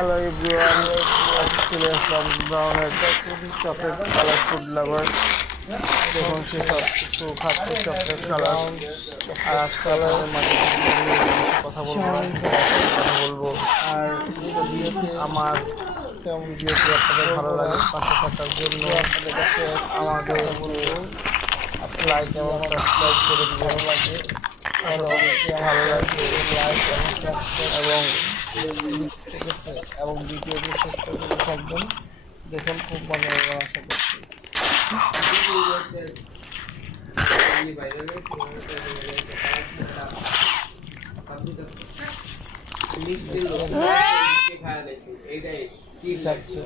Hello everyone, আজকে চলে আসলাম ব্রাউনের chocolate colour food lover. দেখুন সে সব কিছু খাচ্ছে চকলেট কালার। আর আজকে আপনাদের মাঝে কথা বলবো আর আমার ভিডিওটি আপনাদের ভালো লাগে পাশে থাকার জন্য আপনাদের কাছে আমাদের লাইক এবং সাবস্ক্রাইব করে দিবেন। ভালো লাগবে লাইক এবং সাবস্ক্রাইব এবং ভিডিওটি শেষ পর্যন্ত থাকবেন। দেখুন খুব মজা হবে আশা করছি। কি খাচ্ছে